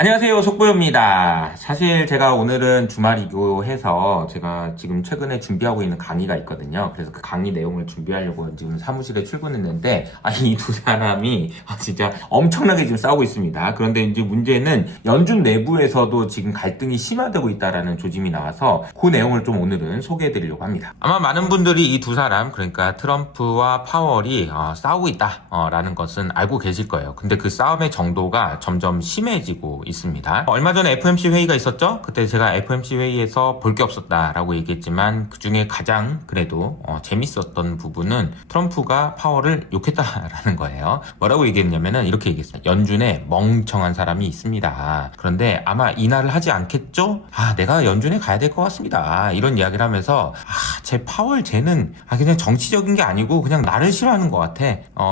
안녕하세요, 속보입니다. 사실 제가 오늘은 주말이고 해서 제가 지금 최근에 준비하고 있는 강의가 있거든요. 그래서 그 강의 내용을 준비하려고 지금 사무실에 출근했는데 이 두 사람이 진짜 엄청나게 지금 싸우고 있습니다. 그런데 이제 문제는 연준 내부에서도 지금 갈등이 심화되고 있다라는 조짐이 나와서 그 내용을 좀 오늘은 소개해드리려고 합니다. 아마 많은 분들이 이 두 사람, 그러니까 트럼프와 파월이 싸우고 있다라는 것은 알고 계실 거예요. 근데 그 싸움의 정도가 점점 심해지고 있습니다. 얼마 전에 FOMC 회의가 있었죠? 그때 제가 FOMC 회의에서 볼 게 없었다라고 얘기했지만 그 중에 가장 그래도 재밌었던 부분은 트럼프가 파월을 욕했다라는 거예요. 뭐라고 얘기했냐면은 이렇게 얘기했어요. 연준에 멍청한 사람이 있습니다. 그런데 아마 이날을 하지 않겠죠? 내가 연준에 가야 될 것 같습니다. 이런 이야기를 하면서 제 파월 쟤는 그냥 정치적인 게 아니고 그냥 나를 싫어하는 것 같아.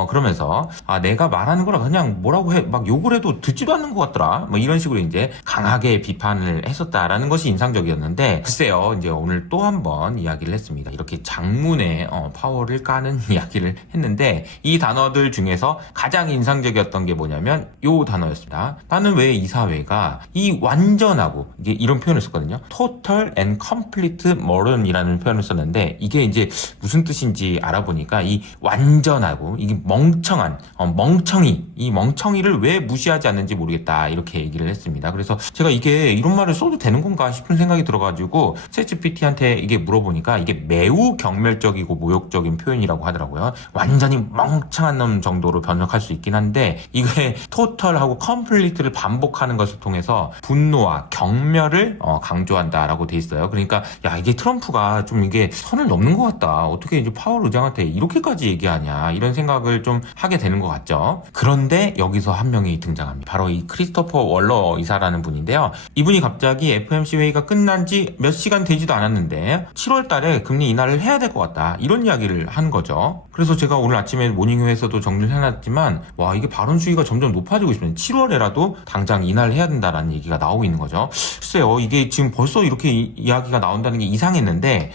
그러면서 내가 말하는 거라 그냥 뭐라고 해 막 욕을 해도 듣지도 않는 것 같더라. 뭐 이런 식으로 이제 강하게 비판을 했었다라는 것이 인상적이었는데 글쎄요, 이제 오늘 또 한 번 이야기를 했습니다. 이렇게 장문의 파월을 까는 이야기를 했는데 이 단어들 중에서 가장 인상적이었던 게 뭐냐면 요 단어였습니다. 나는 왜 이사회가 이 완전하고 이게 이런 표현을 썼거든요. Total and complete moron이라는 표현을 썼는데 이게 이제 무슨 뜻인지 알아보니까 이 완전하고 이게 멍청한 멍청이, 이 멍청이를 왜 무시하지 않는지 모르겠다 이렇게 얘기를 했습니다. 그래서 제가 이게 이런 말을 써도 되는 건가 싶은 생각이 들어가지고 챗GPT한테 이게 물어보니까 이게 매우 경멸적이고 모욕적인 표현이라고 하더라고요. 완전히 멍청한 놈 정도로 번역할 수 있긴 한데 이게 토털하고 컴플리트를 반복하는 것을 통해서 분노와 경멸을 강조한다라고 돼 있어요. 그러니까 이게 트럼프가 좀 이게 선을 넘는 것 같다. 어떻게 이제 파월 의장한테 이렇게까지 얘기하냐 이런 생각을 좀 하게 되는 것 같죠. 그런데 여기서 한 명이 등장합니다. 바로 이 크리스토퍼 월러 이사라는 분인데요. 이분이 갑자기 FOMC 회의가 끝난 지 몇 시간 되지도 않았는데 7월 달에 금리 인하를 해야 될 것 같다. 이런 이야기를 한 거죠. 그래서 제가 오늘 아침에 모닝회에서도 정리를 해놨지만 이게 발언 수위가 점점 높아지고 있습니다. 7월에라도 당장 인하를 해야 된다라는 얘기가 나오고 있는 거죠. 글쎄요, 이게 지금 벌써 이렇게 이야기가 나온다는 게 이상했는데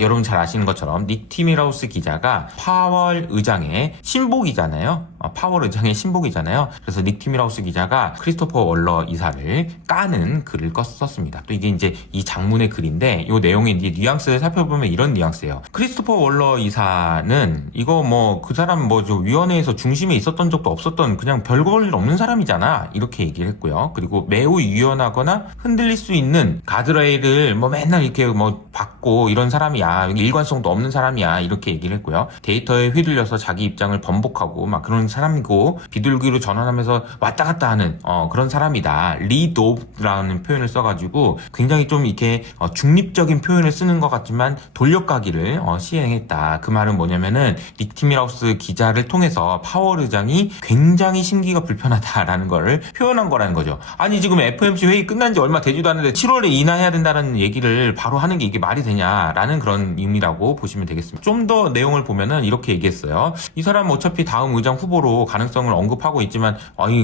여러분 잘 아시는 것처럼 닉 티밀하우스 기자가 파월 의장의 신복이잖아요. 파월 의장의 신복이잖아요. 그래서 닉 티밀하우스 기자가 크리스토퍼 월러 이사를 까는 글을 썼습니다. 또 이게 이제 이 장문의 글인데 이 내용의 이제 뉘앙스를 살펴보면 이런 뉘앙스예요. 크리스토퍼 월러 이사는 이거 그 사람 저 위원회에서 중심에 있었던 적도 없었던 그냥 별걸 일 없는 사람이잖아. 이렇게 얘기를 했고요. 그리고 매우 유연하거나 흔들릴 수 있는 가드레일을 맨날 이렇게 받고 이런 사람이야. 일관성도 없는 사람이야. 이렇게 얘기를 했고요. 데이터에 휘둘려서 자기 입장을 번복하고 그런 사람이고 비둘기로 전환하면서 왔다 갔다 하는 그런 사람이다. 리도브라는 표현을 써가지고 굉장히 좀 이렇게 중립적인 표현을 쓰는 것 같지만 돌려가기를 시행했다. 그 말은 뭐냐면은 닉 티밀하우스 기자를 통해서 파월 의장이 굉장히 심기가 불편하다라는 거를 표현한 거라는 거죠. 아니 지금 FOMC 회의 끝난 지 얼마 되지도 않는데 7월에 인하해야 된다는 얘기를 바로 하는 게 이게 말이 되냐라는 그런 의미라고 보시면 되겠습니다. 좀 더 내용을 보면은 이렇게 얘기했어요. 이 사람 어차피 다음 의장 후보로 가능성을 언급하고 있지만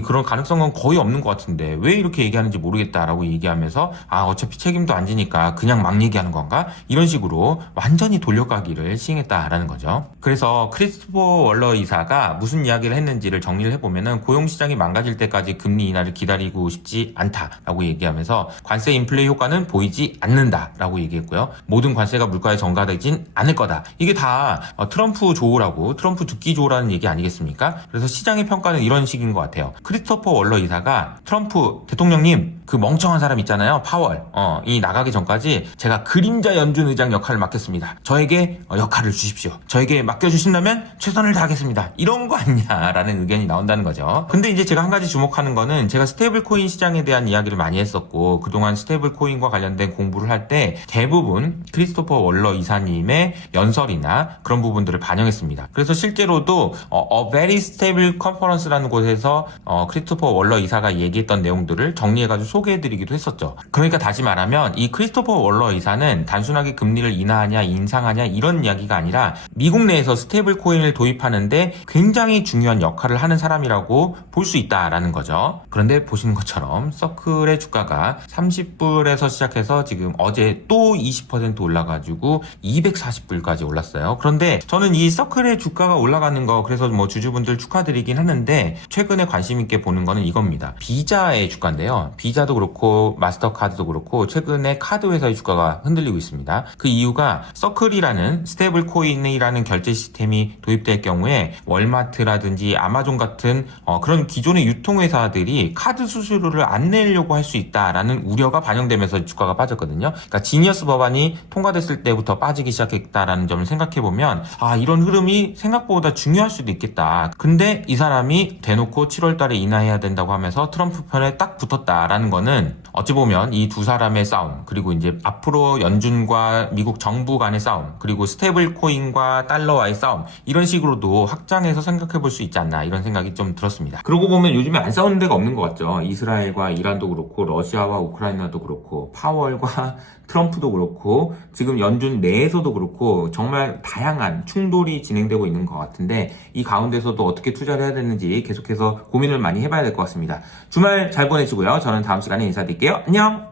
그런 가능성은 거의 없는 것 같은데 왜 이렇게 얘기하는지 모르겠다라고 얘기하면서 어차피 책임도 안 지니까 그냥 막 얘기하는 건가? 이런 식으로 완전히 돌려가기를 시행했다라는 거죠. 그래서 크리스토퍼 월러 이사가 무슨 이야기를 했는지를 정리를 해보면은 고용시장이 망가질 때까지 금리 인하를 기다리고 싶지 않다라고 얘기하면서 관세 인플레 효과는 보이지 않는다라고 얘기했고요. 모든 관세가 물가에 전가되진 않을 거다. 이게 다 트럼프 조우라고, 트럼프 듣기 조우라는 얘기 아니겠습니까? 그래서 시장의 평가는 이런 식인 것 같아요. 크리스토퍼 월러 이사가 트럼프 대통령님 그 멍청한 사람 있잖아요. 파월. 이 나가기 전까지 제가 그림자 연준 의장 역할을 맡겠습니다. 저에게 역할을 주십시오. 저에게 맡겨주신다면 최선을 다하겠습니다. 이런 거 아니냐라는 의견이 나온다는 거죠. 근데 이제 제가 한 가지 주목하는 거는 제가 스테이블 코인 시장에 대한 이야기를 많이 했었고 그동안 스테이블 코인과 관련된 공부를 할 때 대부분 크리스토퍼 월러 이사님의 연설이나 그런 부분들을 반영했습니다. 그래서 실제로도 A Very Stable Conference라는 곳에서 크리스토퍼 월러 이사가 얘기했던 내용들을 정리해가지고 소개해드리기도 했었죠. 그러니까 다시 말하면 이 크리스토퍼 월러 이사는 단순하게 금리를 인하하냐 인상하냐 이런 이야기가 아니라 미국 내에서 스테이블 코인을 도입하는데 굉장히 중요한 역할을 하는 사람이라고 볼 수 있다라는 거죠. 그런데 보시는 것처럼 서클의 주가가 30불에서 시작해서 지금 어제 또 20% 올라가지고 240불까지 올랐어요. 그런데 저는 이 서클의 주가가 올라가는 거 그래서 뭐 주주분들 축하드리긴 하는데 최근에 관심 있게 보는 거는 이겁니다. 비자의 주가인데요. 비자도 그렇고 마스터카드도 그렇고 최근에 카드 회사의 주가가 흔들리고 있습니다. 그 이유가 서클이라는 스테이블 코인이라는 결제 시스템이 도입될 경우에 월마트라든지 아마존 같은 그런 기존의 유통회사들이 카드 수수료를 안 내려고 할 수 있다라는 우려가 반영되면서 주가가 빠졌거든요. 그러니까 지니어스 법안이 통과됐을 때부터 빠지기 시작했다라는 점을 생각해보면 이런 흐름이 생각보다 중요할 수도 있겠다. 근데 이 사람이 대놓고 7월 달에 인하해야 된다고 하면서 트럼프 편에 딱 붙었다라는 거는 어찌 보면 이 두 사람의 싸움, 그리고 이제 앞으로 연준과 미국 정부 간의 싸움, 그리고 스테이블 코인과 달러와의 싸움, 이런 식으로도 확장해서 생각해 볼 수 있지 않나 이런 생각이 좀 들었습니다. 그러고 보면 요즘에 안 싸우는 데가 없는 것 같죠. 이스라엘과 이란도 그렇고 러시아와 우크라이나도 그렇고 파월과 트럼프도 그렇고 지금 연준 내에서도 그렇고 정말 다양한 충돌이 진행되고 있는 것 같은데 이 가운데서도 어떻게 투자를 해야 되는지 계속해서 고민을 많이 해봐야 될 것 같습니다. 주말 잘 보내시고요. 저는 다음 시간에 인사드릴게요. 안녕!